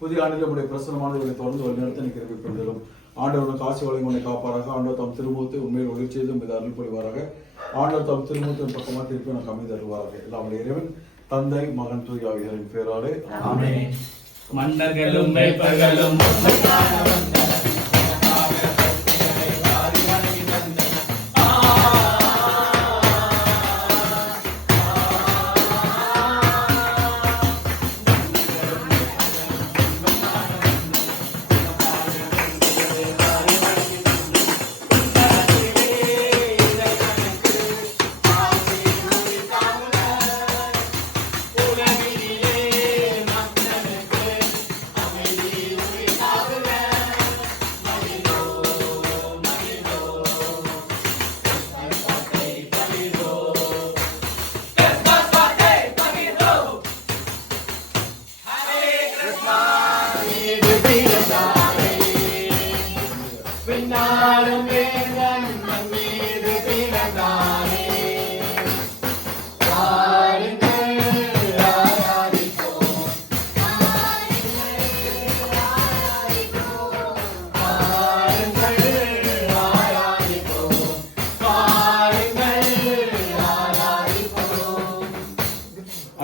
புதிய ஆண்டில் நம்முடைய பிரசனமானவர்களை தொடர்ந்து வழிநடத்த நிற்கிறது பெறுகிறோம். ஆண்டவருடன் காசி வழங்கொண்டை காப்பாராக. ஆண்டவர் தம் திருமுகத்தை உண்மையில் ஒளி செய்து மீது அருள் புரிவாராக. ஆண்டவர் தம் திருமுகத்தின் பக்கமாக திருப்பி எனக்கு அமைதி தருவாராக. எல்லாம் இறைவன் தந்தை மகன் தூய ஆவியாரின் பேராலே ஆமென். மன்னர்களும் மேய்ப்பர்களும்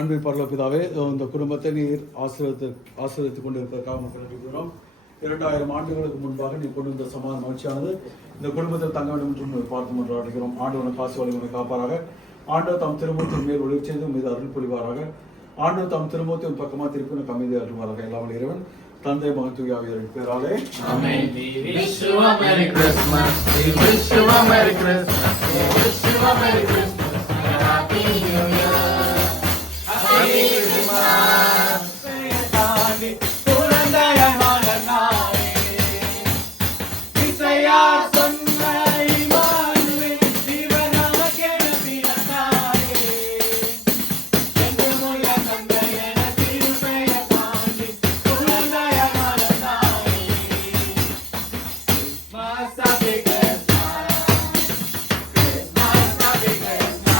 அன்பின் பரலோபிதாவே, இந்த குடும்பத்தை நீர் ஆசீர்வதித்துக் கொண்டிருப்பதற்காக இருக்கிறோம். 2000 ஆண்டுகளுக்கு முன்பாக நீ கொண்டு வந்த சமாதான மகிழ்ச்சியானது இந்த குடும்பத்தில் தங்க வேண்டும் என்று பார்த்து கொண்டாடுகிறோம். ஆண்டவனை காசி வழிமுறை காப்பாராக. ஆண்டவர் தம் திருமுகத்தின் மேல் ஒளி செய்து மீது அருள் புரிவாராக. ஆண்டவர் தம் திருமுகத்தின் பக்கமா திருப்பி எனக்கு அமைதி அருள்வாராக. எல்லாம் இறைவன் தந்தை மகன் தூய ஆவியாரின் பேராலே ஆமென். We wish you a Merry Christmas. We wish you a Merry Christmas. We wish you a Merry Christmas and a Happy New Year. Happy Christmas. Sayadani குழந்தையான நாளே இசையார் சொன்ன இமானுவேல் ஜீவன் நமக்கென பிறந்தாரே. என்றுமுள்ள தந்தை என திருப்பெயர் தாண்டி குழந்தையான நாளே. Christmas, happy Christmas. Christmas, happy Christmas.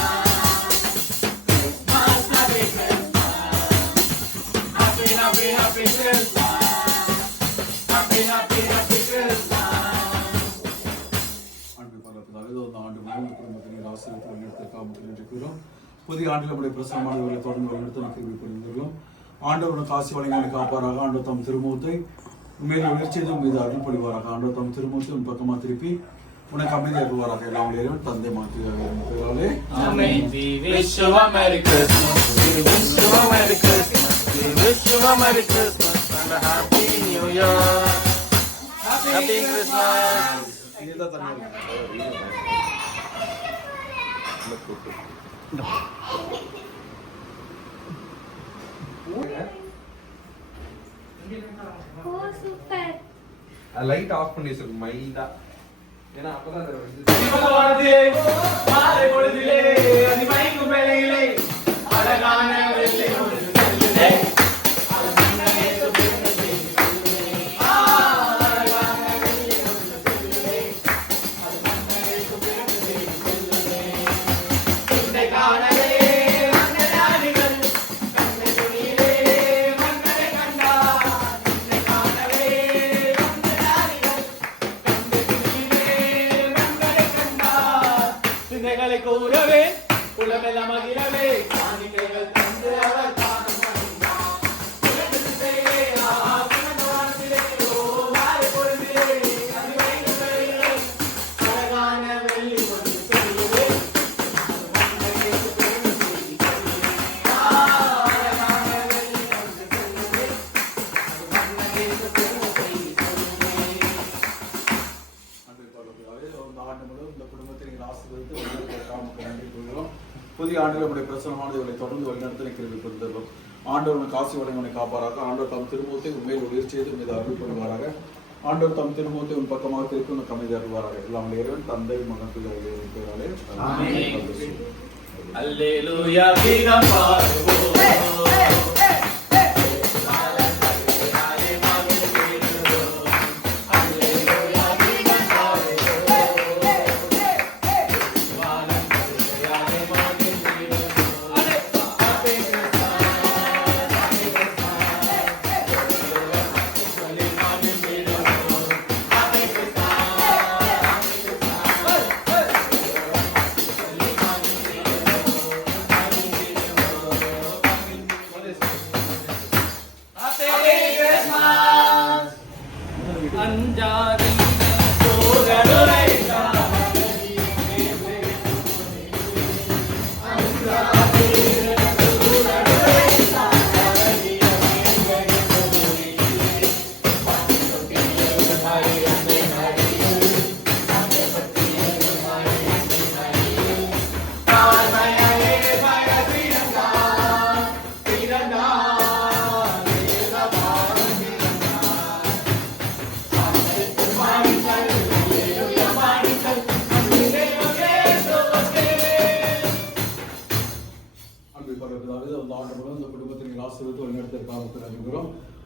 Christmas, happy Christmas. Happy, happy, happy Christmas. Happy, happy, happy Christmas. அன்பின் பரலோபிதாவே, இந்த ஆண்டு முழுவதும் குடும்பத்தை நீர் ஆசீர்வதித்து வழிநடத்துவதற்காக இருக்கிறோம். புதிய ஆண்டில் நம்முடைய பிரசனமானவர்களை தொடர்ந்து வழிநடத்த நிற்க புரிந்துள்ளோம். ஆண்டவருடன் காசி வழங்கி காப்பாராக. ஆண்டவர் தம் திருமுகத்தை உண்மையில் உயர்ச்சியதும் மீது அருள் பொழிவாராக. ஆண்டவர் தம் திருமுகத்தை உன் பக்கமா திருப்பி உனக்கு அமைதி அருள்வாராக. எல்லாம் இறைவன் தந்தை மாற்றியாலே Amen. We wish you a Merry Christmas. We wish you a Merry Christmas. We wish you a Merry Christmas and a Happy New Year. Happy Christmas. இதுதான் தண்ணி. லைட் ஆஃப் பண்ணி வச்சிருக்கு மைல்டா. ஏன்னா அப்பதான் மாலை பொழுதிலே அதிமயங்கும் வேளையிலே அழகான வெள்ளை பொழுதிலே காணவே புதிய ஆண்டில் நம்முடைய பிரசனமானது இவரை தொடர்ந்து வழிநடத்த கிருபை புரிந்தரும். ஆண்டவர் காசி வழங்கவனை காப்பாராக. ஆண்டவர் தம் திருமுகத்தை உண்மையில் உயிர் செய்து மீது அருள் பண்ணுவாராக. ஆண்டவர் தம் திருமுகத்தை உன் பக்கமாக திருப்பி உனக்கு அமைதி அருள்வாராக. எல்லாம் இறைவன் தந்தை மகன் பேராலே அல்லேலூயா கீதம் பாடுவோம்.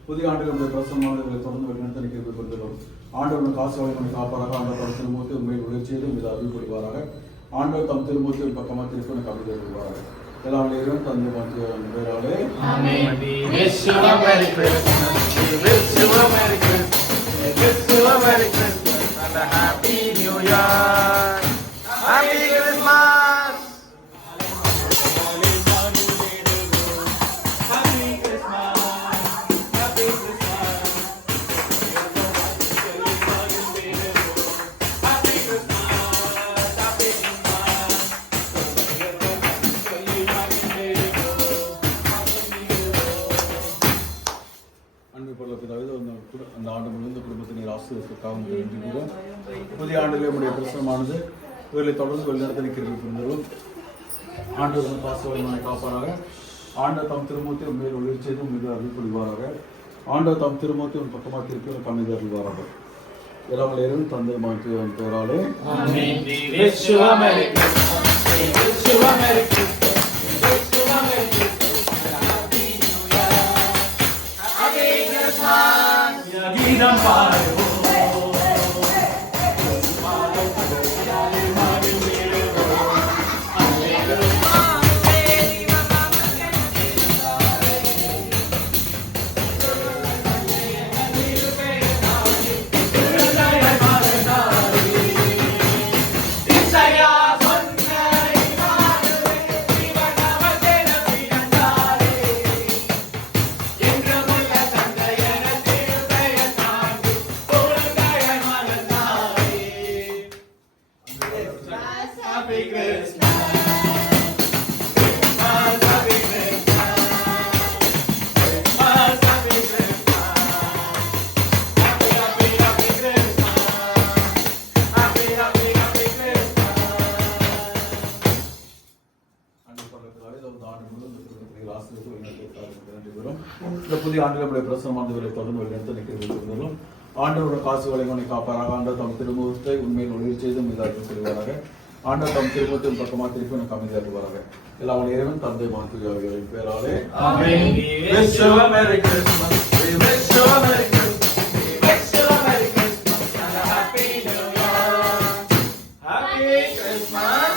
புதிய ஆண்டு நம்முடைய பிரசனமானவர்களை தொடர்ந்து வழிநடத்த கிருபை புரிந்தரும். ஆண்டவர் காசு வழங்கவனை காப்பாராக. ஆண்டவர் தம் திருமுகத்தை உண்மையில் உயிர் செய்து மீது அருள் புரிவாராக. ஆண்டவர் தம் திருமுகத்தை பக்கமாக திருப்பி உனக்கு அமைதி அருள்வாராக. எல்லாம் இறைவன் தந்தை மகன் பேராலே ஆமென். Wish you a Merry Christmas. Wish you a Merry Christmas. Wish you a Merry Christmas and a Happy New Year. Happy Christmas. அந்த ஆண்டு முழுவதும் குடும்பத்தினர் ஆசிரியர்களுக்காக நன்றிகிறோம். புதிய ஆண்டில் நம்முடைய பிரசனமானது இவர்களை தொடர்ந்து வழிநடத்த கிருபை புரிந்தரும். ஆண்டவர் காசு வழங்கவனை காப்பாராக. ஆண்டவர் தம் திருமுகத்தை உண்மையில் ஒளிர் செய்து மீது அருள் புரிவாராக. ஆண்டவர் தம் திருமுகத்தை உன் பக்கமாக திருப்பி உனக்கு அமைதி அருள்வாராக. எல்லாம் இறைவன் தந்தை மகன் பேராலே ஆமென். Wish you a Merry Christmas. Wish you a Merry Christmas. Wish you a Merry Christmas and a Happy New Year. Happy Christmas. கீதம் பாடுவோம். இந்த புதிய ஆண்டில் நம்முடைய பிரசனமானவர்களை தொடர்ந்து வழிநடத்த கிருபை புரிந்தரும். ஆண்டவரோட காசு வழங்கவனை காப்பாராக. ஆண்டவர் தம் திருமுகத்தை உண்மையில் ஒளிர் செய்து மீது அருள் புரிவாராக. ஆண்டவர் தம் திருமுகத்தின் பக்கமாக திருப்பி உனக்கு அமைதி அருள்வாராக. எல்லாம் இறைவன் தந்தை மகன் பேராலே ஆமென். Wish you a Merry Christmas. Wish you a Merry Christmas. Wish you a Merry Christmas and a Happy New Year. Happy Christmas.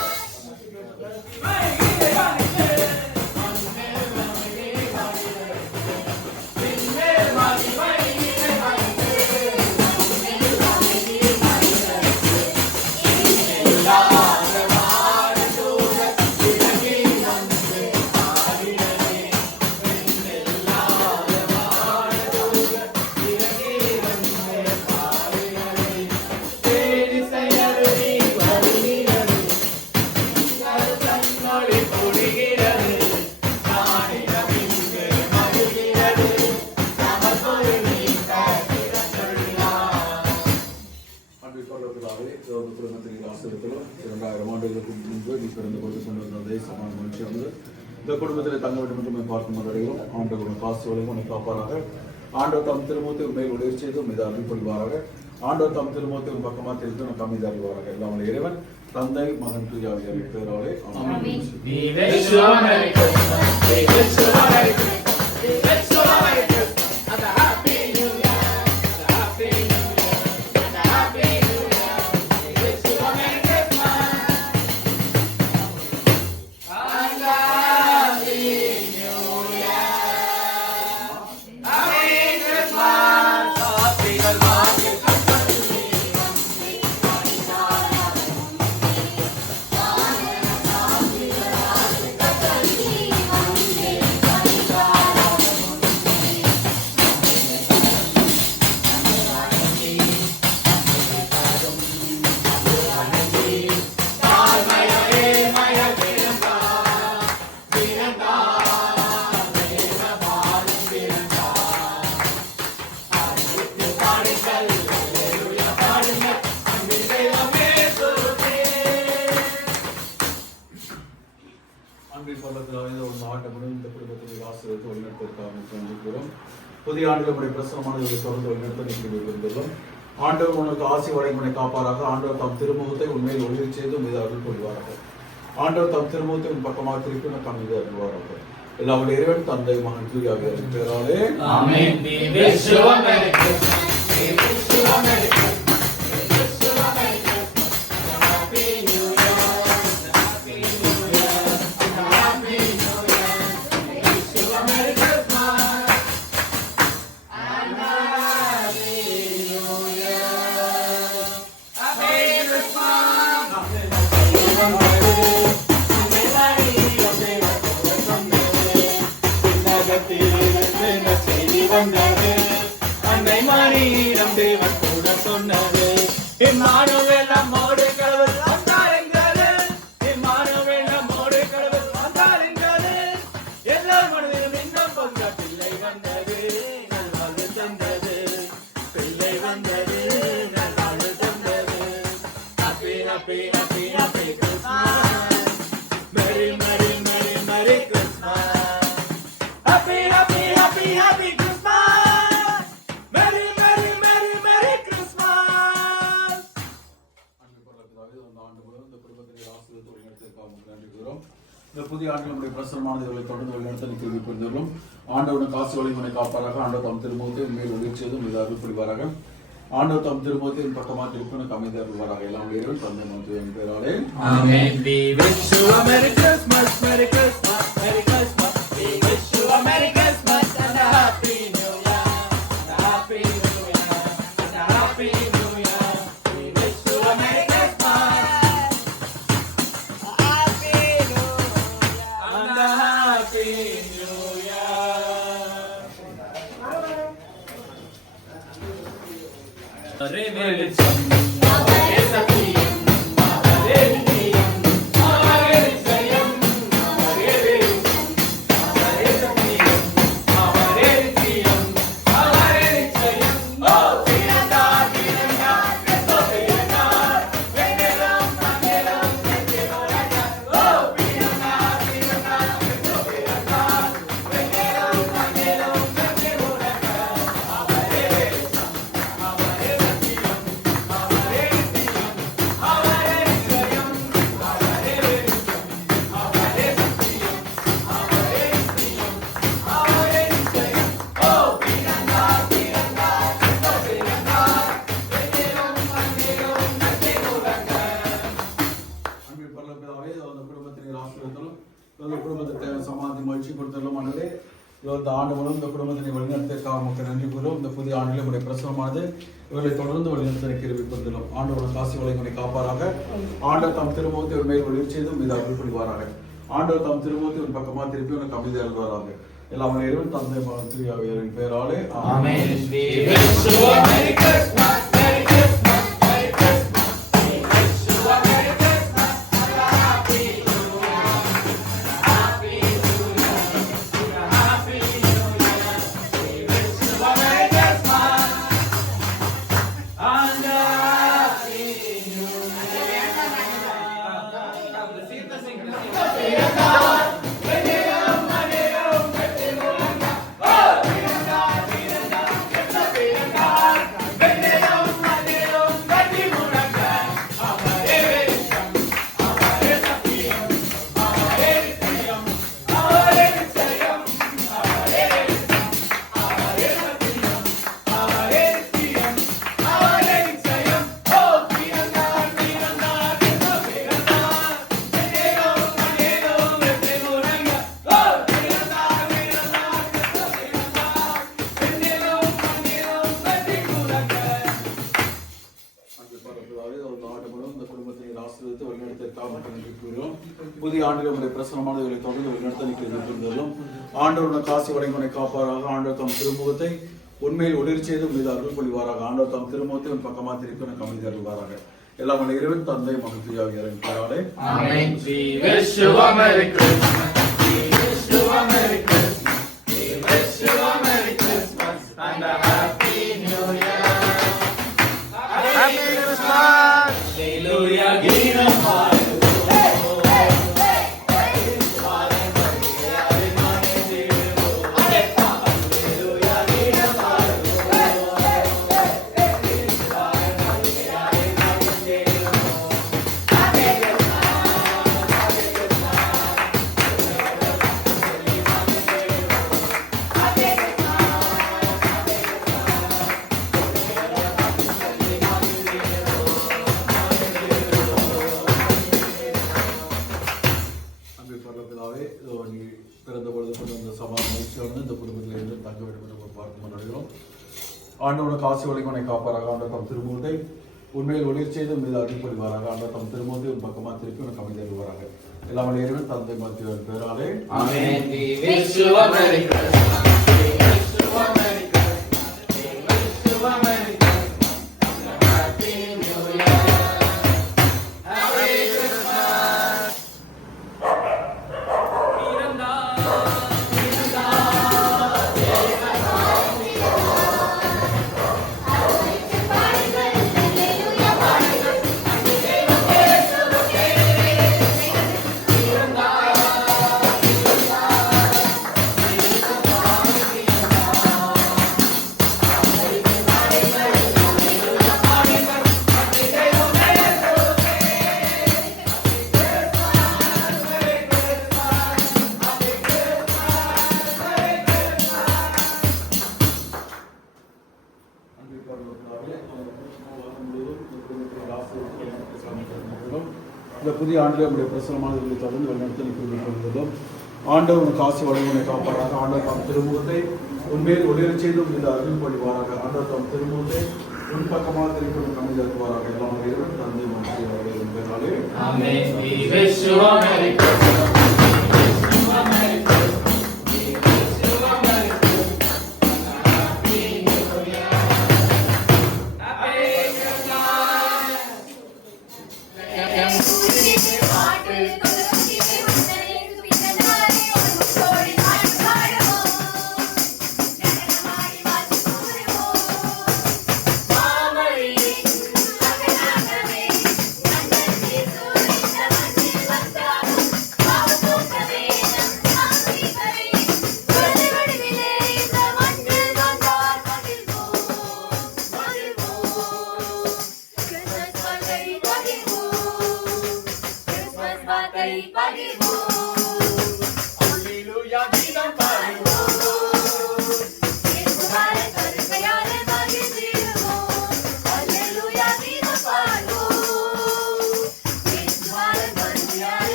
இந்த குடும்பத்தில் தங்க வேண்டும் என்று பார்க்கும் முறையிலும் ஆண்டவர் காசுகளையும் உன்னை காப்பாராக. ஆண்டவர் தம் திருமுகத்தை உண்மையில் உதவி செய்து மீது அருள் புரிவாராக. ஆண்டவர் தம் திருமுகத்தை உன் பக்கமாக தெரிந்து உனக்கு அமைதி அறிவாராக. எல்லாம் இறைவன் தந்தை மகன் தூய ஆவியாரின் பெயராலே ஆமென். We wish you a Merry Christmas. We wish you a Merry Christmas. We wish you a Merry Christmas and a Happy New Year. And a Happy New Year. And a Happy New Year. We wish you a Merry Christmas and a Happy New Year. Happy Christmas. Happy Christmas. புதிய ஆண்டுகளுடைய பிரசனமானவர்களை தொடர்ந்து வழிநடத்த நிற்கிறோம். ஆண்டவர் உனக்கு ஆசி வழங்கி காப்பாராக. ஆண்டவர் தம் திருமுகத்தை உண்மையில் ஒளிர செய்து மீது அருள் புரிவாராக. ஆண்டவர் தம் திருமுகத்தை உன் பக்கமாக திருப்பி உனக்கு அமைதி அருள்வாராக. எல்லாருடைய இறைவன் தந்தை மகன் தூய ஆவியாரின் பெயராலே ஆமென். We wish you a Merry Christmas. We wish you a Merry Christmas. அன்னை மாறியிடம் தேவன் கூட சொன்னது இம்மானுவேல் நம்மோடு கடவுள் வந்தார் என்றது. இம்மானுவேல் நம்மோடு கடவுள் வந்தார் என்றது. எல்லார் மனதிலும் இன்னும் பொங்க பிள்ளை வந்தது, நல்வாழ்வு தந்தது. பிள்ளை வந்தது, நல்வாழ்வு தந்தது. Happy happy happy happy Christmas. Merry merry merry merry Christmas. Happy happy happy happy இந்த புதிய ஆண்டுகளுடைய பிரசனமானவர்களை தொடர்ந்து வழிநடத்த நிற்கிறது புரிந்துள்ளோம். ஆண்டவனுக்கு காசு வழிமுறை காப்பாராக. ஆண்டவர் தம் திருமுகத்தை மேல் ஒளிர்ச்சியதும் மீது அருள் புரிவாராக. ஆண்டவர் தம் திருமுகத்தை பக்கமாக திருப்பி அமைதி அருள்வாராக. எல்லாம் இறைவன் தந்தை மகன் பெயராலே ஆமென். We wish you a Merry Christmas, Merry Christmas, Merry Christmas. We wish you a Merry Christmas and a Happy New Year. And a Happy New Year. And a Happy New Year. We wish you a Merry Christmas. Happy New Year. And a Happy New Year. Revelation. சமாதி மகிழ்ச்சி கொடுத்தலும் ஆனது இந்த ஆண்டு மூலம் இந்த குடும்பத்தினை வழிநடத்திற்காக மக்கள் நன்றி கூறும். இந்த புதிய ஆண்டில் உடைய பிரசனமானது இவர்களை தொடர்ந்து வழிநடத்த கிருபை கொடுத்தலும். ஆண்டோட காசி வளைமுறை காப்பாராக. ஆண்டவர் தம் திருமுகத்தை ஒரு மேல் ஒளிர் செய்தும் மீது அருள் புரிவாராக. ஆண்டவர் தம் திருமுகத்தை ஒரு பக்கமாக திருப்பி உனக்கு அமைதி அருள்வாராக. எல்லாம் இறைவன் தந்தை மகன் தூய ஆவியாரின் பெயராலே ஆமென். We wish you a Merry Christmas, Merry Christmas, Merry Christmas. We wish you a Merry Christmas and a Happy New Year. Happy New Year. And a Happy New Year. We wish you a Merry Christmas and a Happy New Year. புதிய ஆண்டில் உங்களுடைய பிரசனமானவர்களை தொடர்ந்து வழிநடத்த நிற்கிறதும் ஆண்டவருடைய காசு வழங்கி காப்பாராக. ஆண்டவர் தம் திருமுகத்தை உண்மையில் ஒளிர் செய்து மீது அருள் பொழிவாராக. ஆண்டவர் தம் திருமுகத்தை உன் பக்கமாக திருப்பி எனக்கு அமைதி அருள்வாராக. எல்லாம் வல்ல இறைவன் தந்தை மகன் தூய ஆவியாரின் பெயராலே ஆமென். We wish you a Merry Christmas. We wish you a Merry Christmas. We wish you a Merry Christmas and a Happy New Year. Happy Christmas. Hallelujah. கீதம் பாடுவோம். பிறந்த பொழுது கொண்டு வந்த சமாதான மகிழ்ச்சியானது இந்த குடும்பத்தில் இருந்து தங்க வேண்டும் என்று பார்த்து கொண்டாடுகிறோம். ஆண்டவரோட காசு வழிகொனை காப்பாராக. ஆண்டவர் தம் திருமுகத்தை உண்மையில் ஒளிர் செய்து மீது அருள் பொழிவாராக. ஆண்டவர் தம் திருமுகத்தை பக்கமாக திருப்பி உனக்கு அமைதி அருள்வாராக. எல்லாம் வல்ல இறைவன் தந்தை மத்திய பேராலே ஆமென். We wish you a Merry Christmas. We wish you a Merry Christmas. We wish you a Merry Christmas and a Happy New Year. Happy Christmas. இந்த புதிய ஆண்டில் நம்முடைய பிரசனமானவர்களை தொடர்ந்து வழிநடத்த நிற்கிறோம். ஆண்டவர் உனக்கு காசு வழங்குவனை காப்பாராக. ஆண்டவர் தம் திருமுகத்தை உண்மையில் ஒளிரச் செய்தும் இந்த அருள் பொழிவாராக. ஆண்டவர் தம் திருமுகத்தை உன் பக்கமாக திருப்பி உனக்கு அமைதி அருள்வாராக. எல்லாம் இறைவன் தந்தை மகிழ்ச்சி அவர்களின் பெயராலே Amen. We wish you a Merry Christmas. We wish you a Merry Christmas. We wish you a Merry Christmas and a Happy New Year. Happy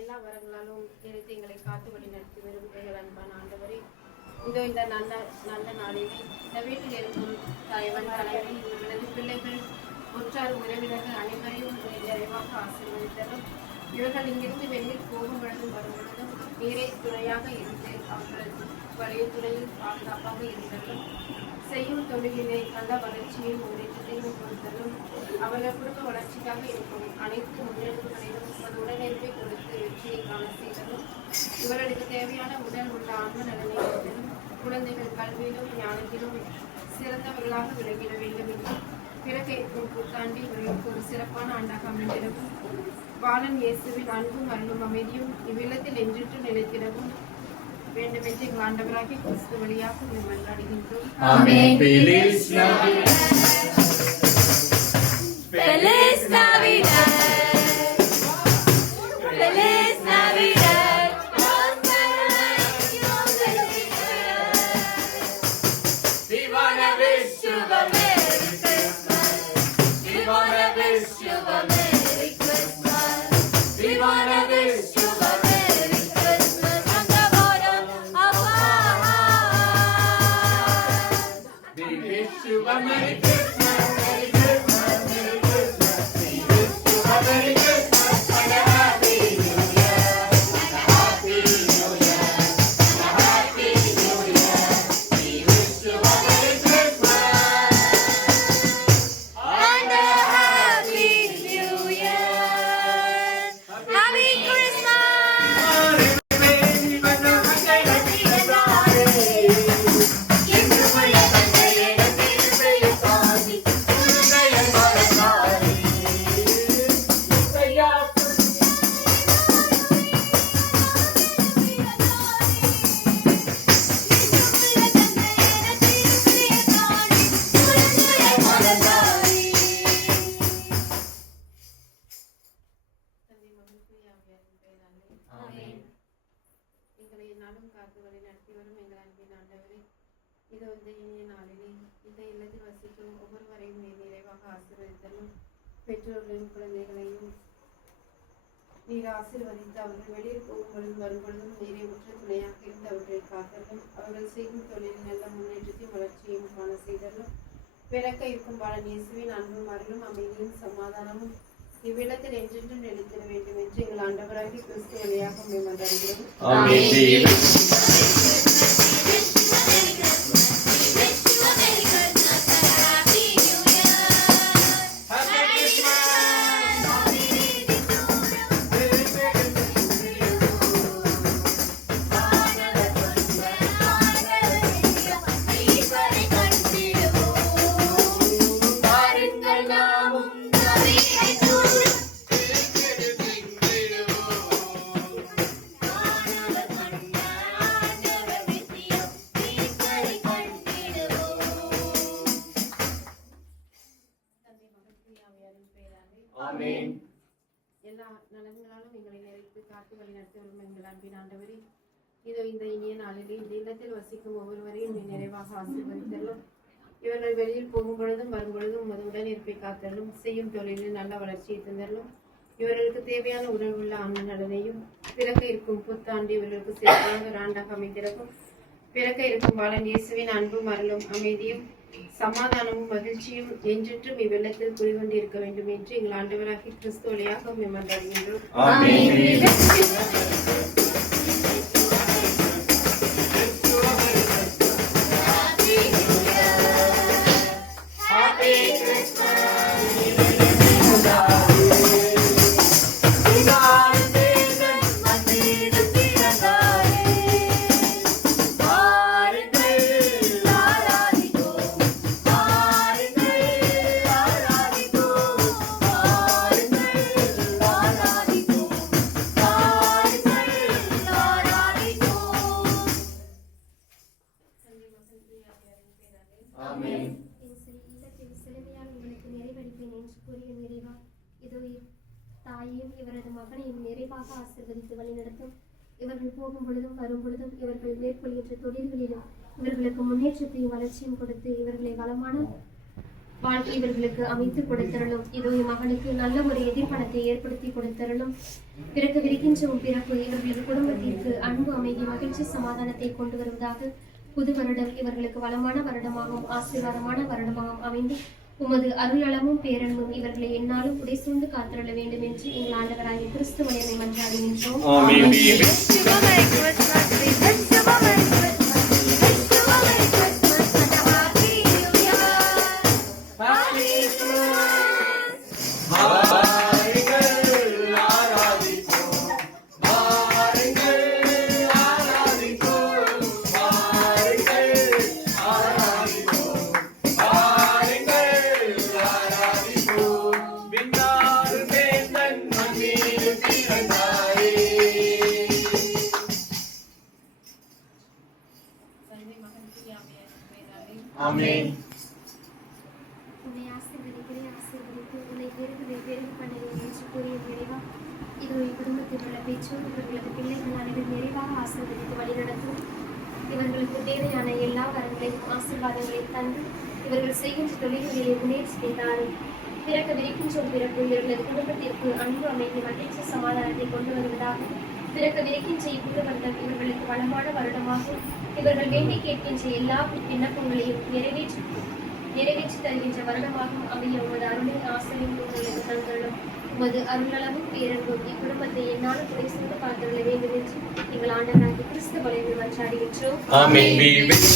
எல்லா வரங்களாலும் எடுத்து எங்களை காத்து வழி நடத்தி வரும் எங்கள் அன்பான ஆண்டவரே, இந்த நல்ல நாளிலே இந்த வீட்டில் இருக்கும் தலைவன் தலைவி இவர்களது பிள்ளைகள் உற்றார் உறவினர்கள் அனைவரையும் நிறைவாக ஆசீர்வதித்தரும். இவர்கள் இங்கிருந்து வெளியில் போகும் பொழுதும் வரும் பொழுதும் நீரே துணையாக இருந்து அவர்களது வழிய துறையில் பாதுகாப்பாக இருந்ததும் செய்யும் தொழிலிலே நல்ல வளர்ச்சியும் முன்னேற்றத்தையும் கொடுத்ததும் அவர்கள் குடும்ப வளர்ச்சிக்காக இருக்கும் அனைத்து முன்னெடுப்புகளிலும் ஒரு உடனிருப்பை கொடுத்து வெற்றியை காண செய்ததும் இவர்களுக்கு தேவையான உடல் உள்ள ஆன்ம நலனை கொடுத்ததும் குழந்தைகள் கல்வியிலும் ஞானத்திலும் சிறந்தவர்களாக விளங்கிட வேண்டும் என்றும் பிறகு இருக்கும் புத்தாண்டு இவர்களுக்கு ஒரு சிறப்பான ஆண்டாக அமைந்திடவும் பாலன் இயேசுவின் அன்பும் அருளும் அமைதியும் இவ்வில்லத்தில் என்றென்று நிலைத்திடவும் வேண்டுமென்று எங்கள் ஆண்டவராகிய கிறிஸ்து வழியாக மன்றாடுகின்றோம். Amen. Feliz Navidad. Feliz Navidad. Feliz Navidad. We wanna wish you a Merry Christmas. wanna wish you a Merry Christmas from the bottom of our hearts. We wish you a Merry Christmas, Merry Christmas, Merry Christmas. We wish you a Merry Christmas and a Happy New Year, and a Happy New Year, and a Happy New Year. We wish you a Merry Christmas And a Happy New Year. Happy Christmas. தந்தை மகன் தூய ஆவியாரின் பெயராலே ஆமென். எங்களை நாளும் காத்து வழி நடத்தி வரும் எங்கள் அன்பின் ஆண்டவரே, இதோ இந்த இனிய நாளிலே இந்த இல்லத்தில் வசிக்கும் ஒவ்வொருவரையும் நீர் நிறைவாக ஆசீர்வதித்தலும், பெற்றோர்களையும் குழந்தைகளையும் நீர் ஆசீர்வதித்து அவர்கள் வெளியில் போகும்பொழுதும் வரும்பொழுதும் நீரை உற்ற துணையாக இருந்து அவர்களை காத்தலும், அவர்கள் செய்யும் தொழிலில் நல்ல முன்னேற்றத்தையும் வளர்ச்சியையும் காண செய்தலும், பிறக்க இருக்கும் பாலன் இயேசுவின் அன்பும் அருளும் அமைதியும் சமாதானமும் இவ்விடத்தில் என்றென்றும் நிலைத்திட வேண்டும் என்று எங்கள் ஆண்டவராகிய கிறிஸ்து வழியாக மேம்படுகிறோம். ஆமென். தந்தை மகன் தூய ஆவியாரின் பெயராலே ஆமென். எல்லா நலன்களாலும் எங்களை நிறைத்து காத்து வழி நடத்தி வரும் எங்கள் அன்பின் ஆண்டவரே, இதோ இந்த இனிய நாளிலே இந்த இல்லத்தில் வசிக்கும் ஒவ்வொருவரையும் நீ நிறைவாக ஆசீர்வதித்தலும், இவர்கள் வெளியில் போகும் பொழுதும் வரும் பொழுதும் உமது உடன் இருப்பை காத்தலும், செய்யும் தொழிலில் நல்ல வளர்ச்சியை தந்தலும், இவர்களுக்கு தேவையான உடல் உள்ள ஆன்ம நலனையும், பிறக்க இருக்கும் புத்தாண்டு இவர்களுக்கு சிறப்பாக ஒரு ஆண்டாக அமைந்திருக்கும், பிறக்க இருக்கும் பாலன் இயேசுவின் அன்பும் அருளும் அமைதியும் சமாதானமும் மகிழ்ச்சியும் என்றென்றும் இவ்வில்லத்தில் குடிகொண்டு இருக்க வேண்டும் என்று எங்கள் ஆண்டவராகிய கிறிஸ்து வழியாக மேம்படுகின்றோம். ஆமென். ஆமென். இல்லத்தில் சிலுவையால் உங்களுக்கு நிறைவளிப்பேன் என்று கூறிய நிறைவா, இதோ தாயையும் இவரது மகனையும் நிறைவாக ஆசீர்வதித்து வழிநடத்தும், இவர்கள் போகும் பொழுதும் வரும் பொழுதும் இவர்கள் மேற்கொள்கின்ற தொழில்களிலும் இவர்களுக்கு முன்னேற்றத்தையும் வளர்ச்சியும் கொடுத்து இவர்களை வளமான வாழ்க்கை இவர்களுக்கு அமைத்து கொடுத்தரலும், இதோ மகனுக்கு நல்ல ஒரு எதிர்ப்பணத்தை ஏற்படுத்தி கொடுத்தரலும், பிறகு விரிக்கின்ற பிறகு இவர்களது குடும்பத்திற்கு அன்பு அமைதி மகிழ்ச்சி சமாதானத்தை கொண்டு வருவதாக புது வருடம் இவர்களுக்கு வளமான வருடமாகவும் ஆசீர்வாதமான வருடமாகவும் அமைந்து உமது அருளளவும் பேரன்பும் இவர்களை எந்நாளும் உடை சூழ்ந்து காத்திரள வேண்டும் என்று எங்கள் ஆண்டவராகிய கிறிஸ்து வழியை மன்றாடுகின்றோம். ஆமென். ஆமென். உன்னை ஆசீர்வதிக்கிறேன், ஆசீர்வதித்து உன்னை பெருகு பண்ணுகிறேன் என்று கூறிய நிறைவா, இதோ குடும்பத்தில் உள்ள பெற்றோர் இவர்களது பிள்ளைகள் அனைவரும் நிறைவாக ஆசீர்வதித்து வழிநடத்தும், இவர்களுக்கு தேவையான எல்லா வரங்களையும் ஆசீர்வாதங்களையும் தந்து இவர்கள் செய்கின்ற தொழில்களிலே முன்னேற்றி தாரும், பிறக்க விரிக்கின்ற பிறப்பு இவர்களது குடும்பத்திற்கு அன்பு அமைதி மகிழ்ச்சி சமாதானத்தை கொண்டு வருவதாக. பிறக்க விரிக்கின்ற இப்புது வருடம் இவர்களுக்கு வளமான வருடமாகும். இவர்கள் வேண்டி கேட்கின்ற எல்லா விண்ணப்பங்களையும் நிறைவேற்றி தருகின்ற வருடமாகவும் அமைய உமது அருளின் ஆசிரியம் உங்களுக்கு தந்தருளும். உமது அருளளவும் பேரன்பும் இக்குடும்பத்தை என்னாலும் துணை செய்து பார்த்துள்ள வேண்டும் என்று எங்கள் ஆண்டவராகிய கிறிஸ்து வழியில் மன்றாடுகின்றோம். Amen. We wish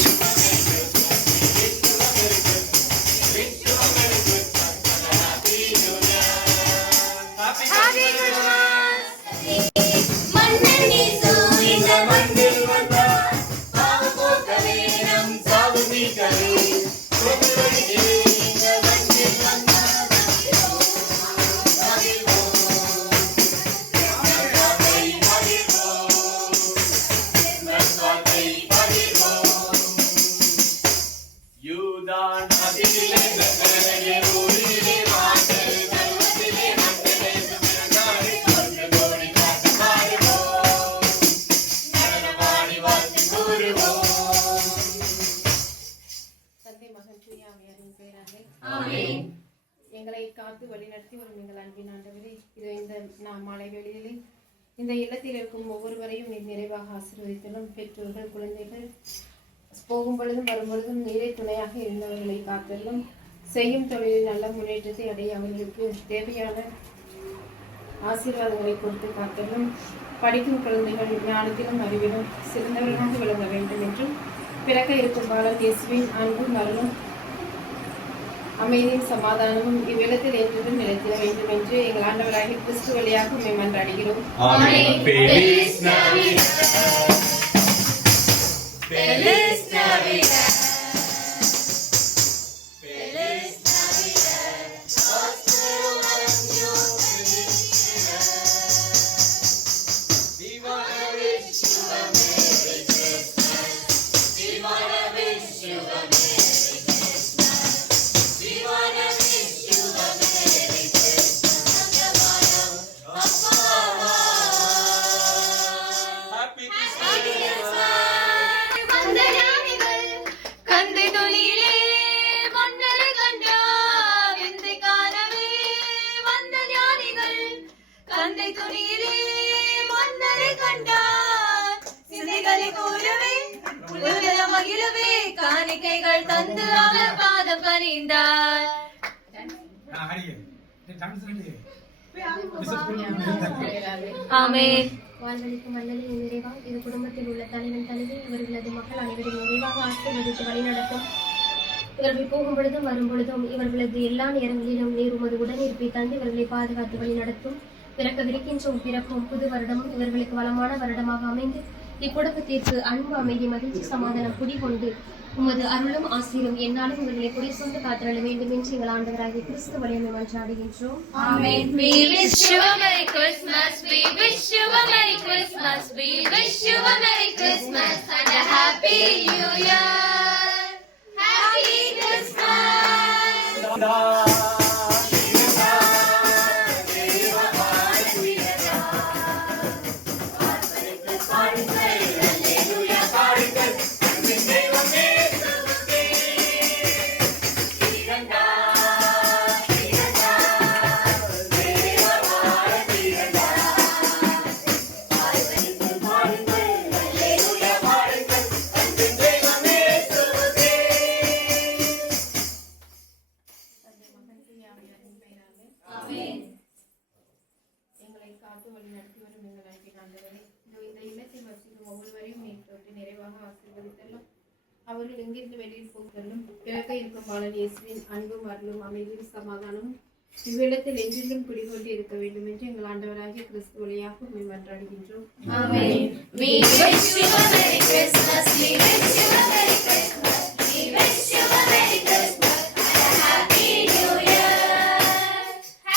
தந்தை மகன் தூய ஆவியாரின் பெயராலே. எங்களை காத்து வழிநடத்தி வரும் எங்கள் அன்பின் ஆண்டவரே, இதோ இந்த மாலை வேளையிலே இந்த இல்லத்தில் இருக்கும் ஒவ்வொருவரையும் நீர் நிறைவாக ஆசீர்வதித்தலும். பெற்றோர்கள் குழந்தைகள் போகும் பொழுதும் வரும் பொழுதும் நீரை துணையாக இருந்தவர்களை காத்தலும். செய்யும் தொழிலில் நல்ல முன்னேற்றத்தை அடைய அவர்களுக்கு தேவையான ஆசீர்வாதங்களை கொடுத்து காத்தலும். படிக்கும் குழந்தைகள் ஞானத்திலும் அறிவிலும் சிறந்தவர்களாக விளங்க வேண்டும் என்றும் பிறக்க இருக்கும் பாலர் இயேசுவின் அன்பும் அருளும் அமைதியும் சமாதானமும் இவ்விடத்தில் என்றும் நிலைத்திட வேண்டும் என்று எங்கள் ஆண்டவராகிய கிறிஸ்து வழியாக உம்மை மன்றாடுகிறோம். Feliz Navidad. Feliz Navidad. Feliz Navidad. Prospero año felicidad. We wanna wish you a Merry Christmas. We wanna wish you a Merry Christmas. We wanna wish you a Merry Christmas. Happy Christmas. கந்தை தொழிலே மன்னரை கண்டா விந்தை காணவே வந்த ஞானிகள். கந்தை துணியிலே மன்னரை கண்டா சிந்தைகளை கூறவே உலக மகிழவே காணிக்கைகள் தந்து அவர் பாதம் பணிந்தார். ஆமென். வாழ்வழிக்கும் வல்லலின் நிறைவா இது குடும்பத்தில் உள்ள தலைவன் தலைவி இவர்களது மக்கள் அனைவரும் நிறைவாக ஆசீர்வதித்து வழிநடத்தும். இவர்கள் போகும் பொழுதும் வரும் பொழுதும் இவர்களது எல்லா நேரங்களிலும் நீர் உமது உடனிருப்பை தந்து இவர்களை பாதுகாத்து வழி நடத்தும். பிறக்கவிருக்கின்ற பிறக்கும் புது வருடமும் இவர்களுக்கு வளமான வருடமாக அமைந்து இக்குடும்பத்திற்கு அன்பு அமைதி மகிழ்ச்சி சமாதானம் குடிகொண்டு உமது அருளும் ஆசீரும் என்னாலும் இவர்களை குறை சொந்து காத்திரள வேண்டும் என்று எங்கள் ஆண்டவராகிய கிறிஸ்து வழியை மன்றாடுகின்றோம். Amen. We wish you a Merry Christmas. We wish you a Merry Christmas. We wish you a Merry Christmas and a Happy New Year. Happy Christmas. எங்களை காத்து வழி நடத்தி வரும் எங்கள் அன்பின் ஆண்டவரே, இதோ இந்த இல்லத்தில் வசிக்கும் ஒவ்வொருவரையும் நீர் தொட்டு நிறைவாக ஆசீர்வதித்தலும். அவர்கள் எங்கிருந்து வெளியில் போகிறலும் பிறக்க இருக்கும் பாலன் இயேசுவின் அன்பும் அருளும் அமைதியும் சமாதானமும் இவ்விடத்தில் என்றென்றும் குடிகொண்டு இருக்க வேண்டும் என்று எங்கள் ஆண்டவராகிய கிறிஸ்து வழியாக உம்மை மன்றாடுகின்றோம். Amen. We wish you a Merry Christmas. We wish you a Merry Christmas. We wish you a Merry Christmas and a Happy New Year.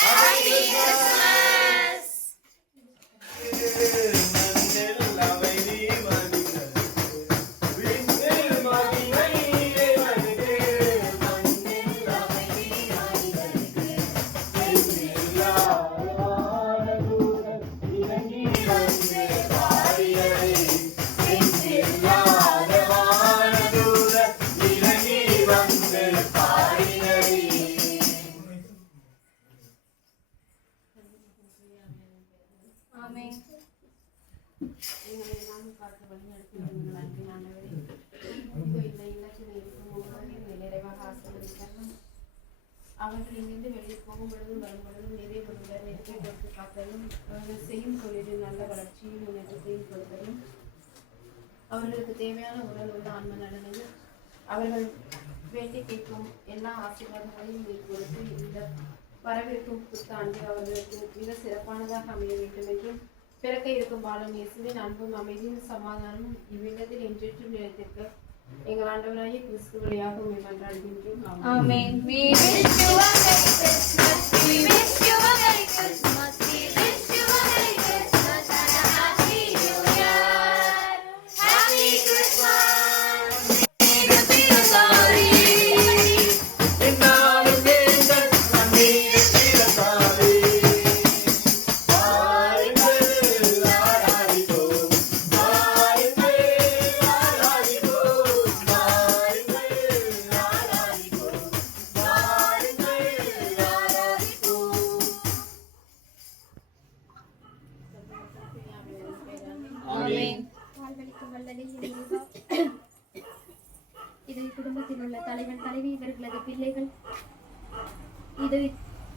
Happy Christmas. Amen. எங்களை எல்லாம் காத்து வழி நடத்தி வருகிற அன்பின் ஆண்டவரே, இதோ இந்த இல்லத்தில் இருக்கும் ஒவ்வொருவரையும் நிறைவாக ஆசீர்வதித்தார்கள். அவர்கள் இங்கிருந்து வெளியே போகும் பொழுதும் வரும் பொழுதும் நிறைய பொருளுடன் நெருப்பை கொடுத்து காத்தலும், அவர்கள் செய்யும் தொழிலில் நல்ல வளர்ச்சியும் முன்னேற்றத்தையும் கொடுத்தலும், அவர்களுக்கு தேவையான உடல் உள்ள ஆன்ம நலனையும் அவர்கள் வேண்டி கேட்கும் எல்லா ஆசீர்வாதங்களையும் நீர் கொடுத்து இந்த வரவிருக்கும் புத்தாண்டு அவர்களுக்கு மிக சிறப்பானதாக அமைய வேண்டும் என்றும், பிறக்க இருக்கும் பாலம் இயேசுவின் அன்பும் அமைதியும் சமாதானமும் இவ்விடத்தில் என்றென்றும் நிலைத்திருக்க எங்கள் ஆண்டவராகிய கிறிஸ்து வழியாக உம்மை மன்றாடுகின்றோம். Amen. We wish you a Merry Christmas. We wish you a Merry Christmas. We wish you a Merry Christmas and a Happy New Year. Happy Christmas. We feel sorry. Amen. வாழ்வளிக்கும் வல்லலே இறைவா, இது குடும்பத்தில் உள்ள தலைவன் தலைவி இவர்களது பிள்ளைகள், இது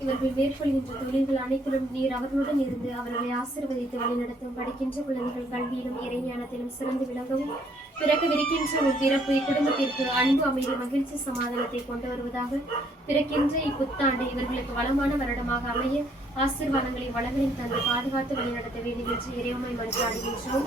இவர்கள் மேற்கொள்கின்ற தொழில்கள் அனைத்திலும் நீர் அவர்களுடன் இருந்து அவர்களை ஆசீர்வதித்து வழிநடத்தும். படிக்கின்ற குழந்தைகள் கல்வியிலும் இறைஞானத்திலும் சிறந்து விளங்கவும், பிறக்கவிருக்கின்ற உன் பிறப்பு இக்குடும்பத்திற்கு அன்பு அமைதி மகிழ்ச்சி சமாதானத்தை கொண்டு வருவதாக. பிறக்கின்ற இப்புத்தாண்டு இவர்களுக்கு வளமான வருடமாக அமைய ஆசீர்வாதங்களை வளங்களில் தந்து பாதுகாத்து வழிநடத்த வேண்டும் என்று இறைவனை மன்றாடுகின்றோம்.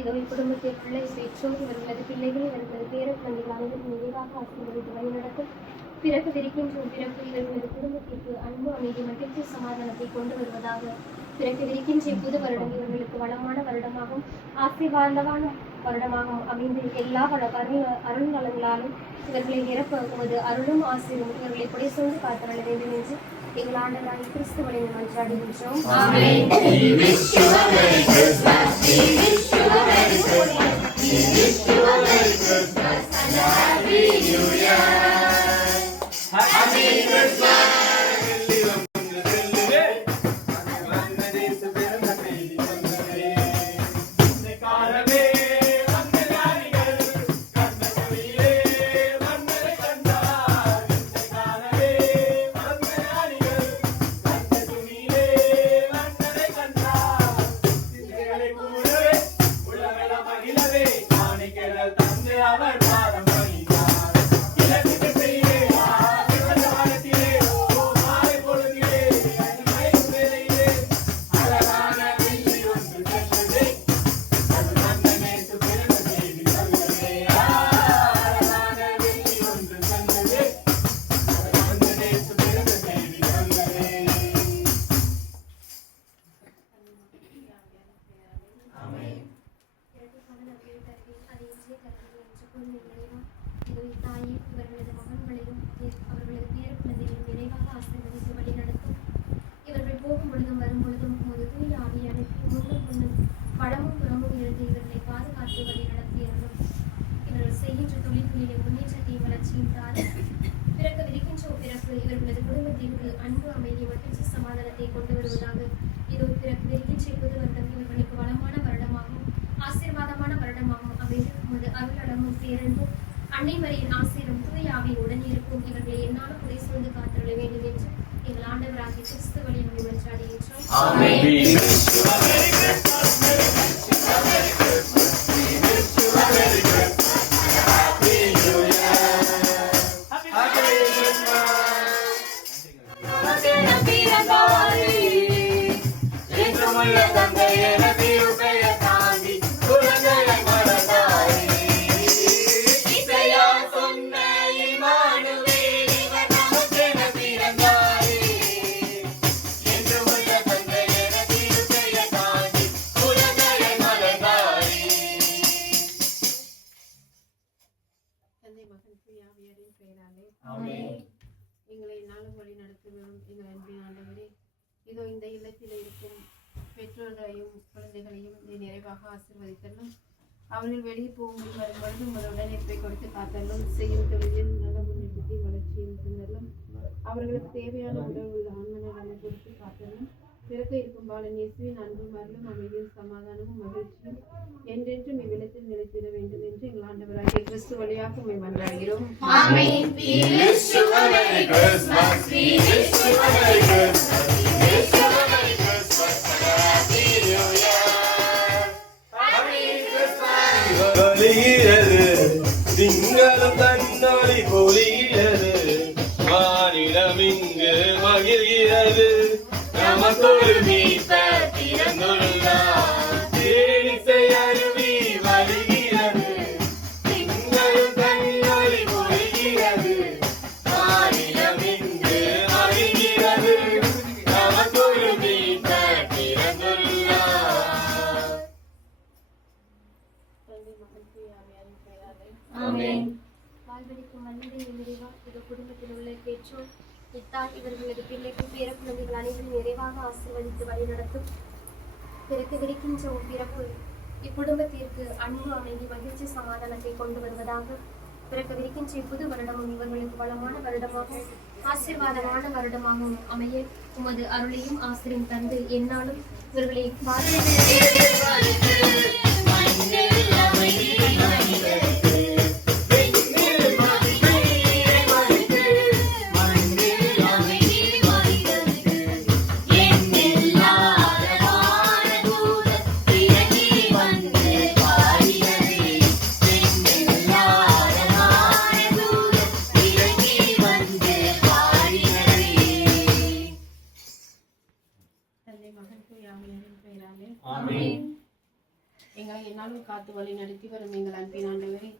இதோ இக்குடும்பத்தில் உள்ள பெற்றோர் இவர்களது பிள்ளைகள் இவர்களது பேர குழந்தைகள் அனைவரும் நிறைவாக ஆசீர்வதித்து வழிநடத்தும். பிறகு விரிக்கின்ற பிறப்பு இவர்களது குடும்பத்திற்கு அன்பு அமைதி மகிழ்ச்சி சமாதானத்தை கொண்டு வருவதாக. பிறகு விரிக்கின்ற புது வருடம் இவர்களுக்கு வளமான வருடமாகவும் ஆசீர்வாதமான வருடமாகவும் அமைந்து எல்லா அருள் நலங்களாலும் இவர்களை நிரப்ப உமது அருளும் ஆசீரும் இவர்களை புடை சூழ்ந்து காத்தரள வேண்டும் என்று எங்கள் ஆண்டவராகிய கிறிஸ்து வழியில் மன்றாடுகின்றோம். இவர்கள் போகும் பொழுதும் வரும் பொழுதும் ஒரு தூய ஆவி அனுப்பி முன்னும் முன்னும் வடமும் புறமும் இருந்து இவர்களை பாதுகாத்து வழி நடத்தியவர்களும் இவர்கள் செய்கின்ற தொழில்களிலே முன்னேற்றத்தையும் வளர்ச்சியும் தார். பிறக்க விரிக்கின்ற பிறப்பு இவர்களது குடும்பத்திற்கு அன்பு அமைதி மகிழ்ச்சி சமாதானத்தை கொண்டு வருவதாக. இதோ பிறகு விரிக்கின்ற புது வருடம் இவர்களுக்கு வளமான வருடமாகவும் ஆசீர்வாதமான வருடமாகவும் அமைந்து உமது அருளமும் பேரன்பும் அன்னை மரியின் ஆசீரும் தூய ஆவியின் உடனே இருக்கும் இவர்களை என்னாலும் குறை சூழ்ந்து காத்தருள வேண்டும் என்று எங்கள் ஆண்டவராகிய கிறிஸ்து வழியாக மன்றாடுகின்றோம். என்றுமுள்ள தந்தை என திருப்பெயர் தாங்கி குழந்தையை மலர்ந்தாயே. இசையா சொன்ன இம்மானுவேல் இவர் நமக்கென பிறந்தாரே. என்றுமுள்ள தந்தை என திருப்பெயர் தாங்கி குழந்தையை மலர்ந்தாயே. தந்தை மகன் தூயாவியரின் பெயராலே ஆமென். எங்களை நாளும் வழி நடத்துகிறோம் எங்கள் அன்பின் ஆண்டவரே. இதோ இந்த இல்லத்தில் இருக்கும் பெற்றோர்களையும் குழந்தைகளையும் நீ நிறைவாக ஆசீர்வதித்தல்லும். அவர்கள் வெளியே போகும்போது வரும்பொழுது உங்கள் உடனிருப்பை கொடுத்து காத்தல்லும். செய்யும் தொழிலில் நல்ல முன்னேற்றத்தையும் வளர்ச்சியும் தந்தல்லும். அவர்களுக்கு தேவையான உடல் உள்ள ஆன்மநலனை கொடுத்து காத்தல்லும். பிறக்க இருக்கும் பாலன் இயேசுவின் அன்பும் அருளும் அமைதியும் சமாதானமும் மகிழ்ச்சியும் என்றென்றும் இவ்விடத்தில் நிலைத்திட வேண்டும் என்று எங்கள் ஆண்டவராகிய கிறிஸ்து வழியாக உம்மை மன்றாடுகிறோம். Amen. We wish you a Merry Christmas. We wish you a Merry Christmas. We wish you a Merry Christmas and a Happy New Year. Happy Christmas. பொழிகிறது திங்களும் தன்னொளி பொழிகிறது மாநிலம் இங்கு மகிழ்கிறது நமக்கொரு மீட்பர் பிறந்துள்ளார் தேனிசை அருவி வருகிறது திங்களும் தன்னொளி பொழிகிறது மாநிலம் இங்கு மகிழ்கிறது நமக்கொரு மீட்பர் பிறந்துள்ளார். தந்தை மகன் தூயாவியரின் பெயராலே ஆமென். வாழ்வழிக்கும் மன்னிதை நிறைவா இது குடும்பத்தில் உள்ள பெற்றோர் இத்தால் இவர்களது பிள்ளைக்கு பேர குழந்தைகள் அனைவரும் நிறைவாக ஆசீர்வதித்து வழிநடத்தும். பிறகு கிடைக்கின்ற பிறப்பு இக்குடும்பத்திற்கு அன்பு அமைதி மகிழ்ச்சி சமாதானத்தை கொண்டு வருவதாக. பிறகு இருக்கின்ற புது வருடமும் இவர்களுக்கு வளமான வருடமாக ஆசீர்வாதமான வருடமாகவும் அமைய உமது அருளையும் ஆசிரியம் தந்து என்னாலும் இவர்களை மண்ணில் அமைதி மனிதருக்கு விண்ணில் மகிமை மனிதருக்கு மண்ணில் அமைதி மனிதருக்கு எண்ணில்லாத வானதூதர் இறங்கி வந்து பாடினரே. எண்ணில்லாத வானதூதர் இறங்கி வந்து பாடினரே. தந்தை மகன் தூயாவியரின் பெயராலே ஆமென். எங்களை என்னாலும் காத்து வழி நடத்தி வரும் எங்கள் அன்பின் ஆண்டவரே.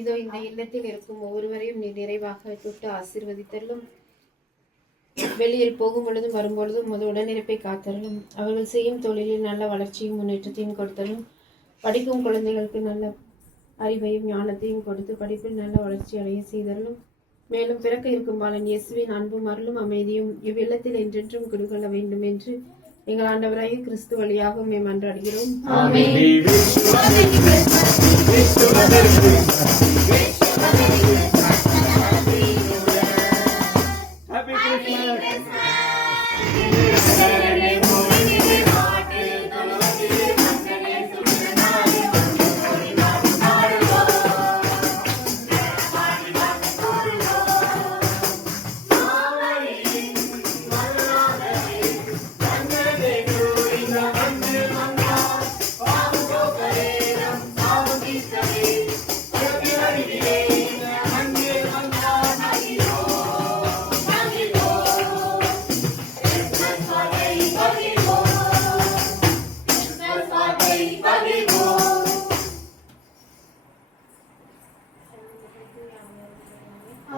இதோ இந்த இல்லத்தில் இருக்கும் ஒவ்வொருவரையும் நீ நிறைவாக தொட்டு ஆசீர்வதித்தல்லும். வெளியில் போகும் பொழுதும் வரும்பொழுதும் உமது உடனிருப்பை காத்தல்லும். அவர்கள் செய்யும் தொழிலில் நல்ல வளர்ச்சியும் முன்னேற்றத்தையும் கொடுத்தலும். படிக்கும் குழந்தைகளுக்கு நல்ல அறிவையும் ஞானத்தையும் கொடுத்து படிப்பில் நல்ல வளர்ச்சி அடைய செய்தலும். மேலும் பிறக்க இருக்கும் பாலன் இயேசுவின் அன்பும் அருளும் அமைதியும் இவ்வில்லத்தில் என்றென்றும் குடிகொள்ள வேண்டும் என்று எங்கள் ஆண்டவராகிய கிறிஸ்து வழியாக உம்மை மன்றாடுகிறோம். ஆமென். Happy Christmas.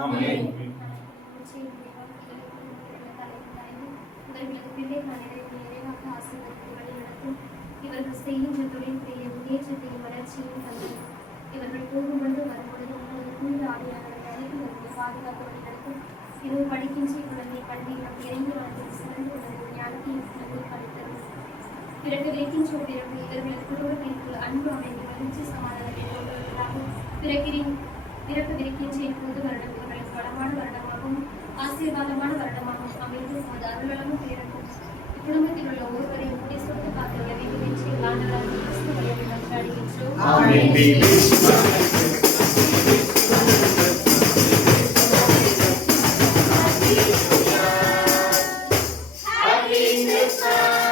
ஆமென். இவர்களது பிள்ளைகள் அனைவரையும் நிறைவாக ஆசீர்வதித்து வழிநடத்தும். இவர்கள் செய்கின்ற தொழில்துறையை முன்னேற்றத்தையும் வளர்ச்சியும் தந்து இவர்கள் போகும்பொழுது வரும்பொழுது உங்களது தூய ஆவியாளர்கள் அனைத்து இவர்களை பாதுகாத்து வழிநடத்தும். இரவு படிக்கின்ற குழந்தை கல்வியிலும் இறைந்து வாழ்வில் சிறந்து கொண்டது ஞானத்தையும் சிறந்து படித்தரும். பிறகு வைக்கின்ற பிறகு இவர்களது குடும்பத்திற்கு அன்பு அமைதி மகிழ்ச்சி சமாதானத்தை கொண்டு வருவதாகவும் பிறப்பு விரிக்கின்ற இப்போது வருடம் இவர்களுக்கு வளமான வருடமாகவும் ஆசீர்வாதமான வருடமாகவும் அமைந்து உமது அருளளவும் பேரக்கும். இக்குடும்பத்தில் உள்ள ஒருவரையும் முடி சொத்து காக்க வேண்டும் என்று ஆண்டவராகிய கிறிஸ்து வழியாக மன்றாடுகின்றோம். Happy Christmas.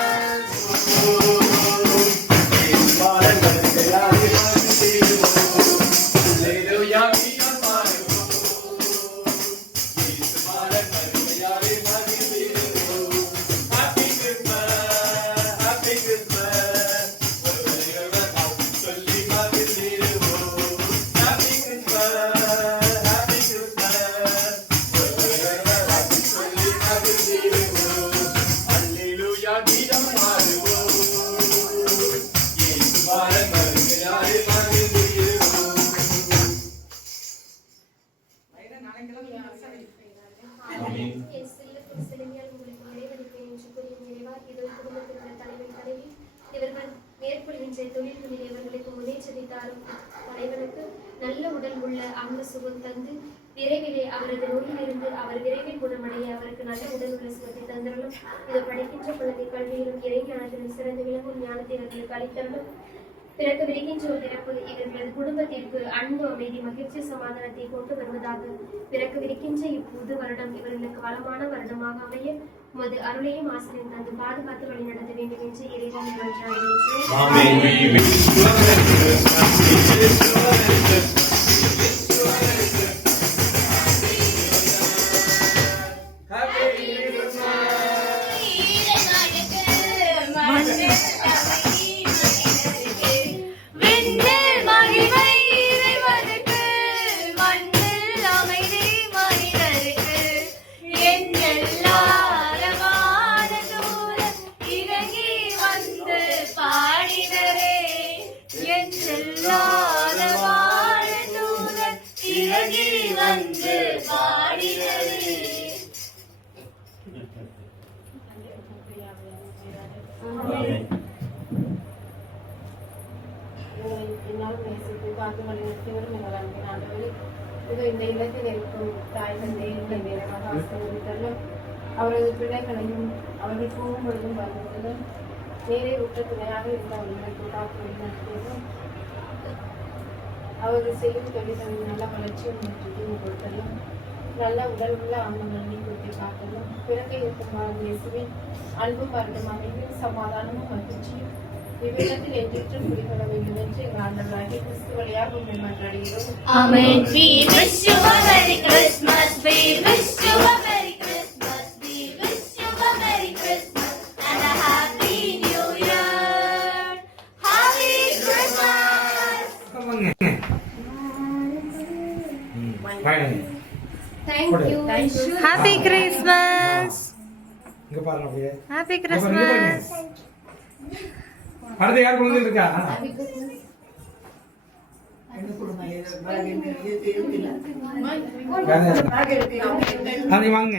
அங்க சுகம் தந்து விரைவிலே அவரது நோயிலிருந்து அவர் விரைவில் குணமடைய அவருக்கு நல்ல உடல் உள்ள சுகத்தை தந்தரலும் இதை படிக்கின்ற குழந்தை கல்வியிலும் இறைஞானத்திலும் சிறந்து விளங்கும் ஞானத்தை இவர்களுக்கு அளித்தரலும் பிறகு விரிகின்ற ஒரு பிறப்பு இவர்களது குடும்பத்திற்கு அன்பு அமைதி மகிழ்ச்சி சமாதானத்தை கொண்டு வருவதாக பிறகு விரிக்கின்ற இப்புது வருடம் இவர்களுக்கு வளமான வருடமாக அமைய உமது அருளையும் ஆசிரியம் தந்து பாதுகாத்து வழி நடத்த வேண்டும் என்று இறைவன் என்னாலும் நேசித்து காத்து வழி நடத்திவரும் எங்கள் அன்பின் ஆண்டவரே, இதோ இந்த இல்லத்தில் இருக்கும் தாய் தந்தையை நேரமாக ஆசீர்வதித்தலும் அவரது பிள்ளைகளையும் அவர்கள் போகும் பொழுதும் வருவதிலும் நேரே உற்ற துணையாக இருந்த அவர்களுக்கு காத்து வழி நடத்தியதும் அவர்கள் செய்யும் தொழில்களின் நல்ல வளர்ச்சியும் முற்றுகையும் கொடுத்தலும் நல்ல உடல் உள்ள ஆன்மங்களை கொடுத்து காத்தலும் பிறகு இருக்கும் வாழ்வு இயேசுவின் அன்பும் வருடம் அமைதியும் சமாதானமும் மகிழ்ச்சியும் இவ்விடத்தில் என்றென்றும் குடிகொள்ள வேண்டும் என்று எங்கள் ஆண்டவராகிய கிறிஸ்து வழியாக உண்மை மன்றாடுகிறோம். Amen. We wish you a Merry Christmas. We wish you a Merry Christmas. We wish you a Merry Christmas and a Happy New Year. Happy Christmas. Thank you Happy Christmas. இங்க பாருங்க அப்படியே Happy Christmas. அடுத்து யார் குழந்தை இருக்கா வாங்க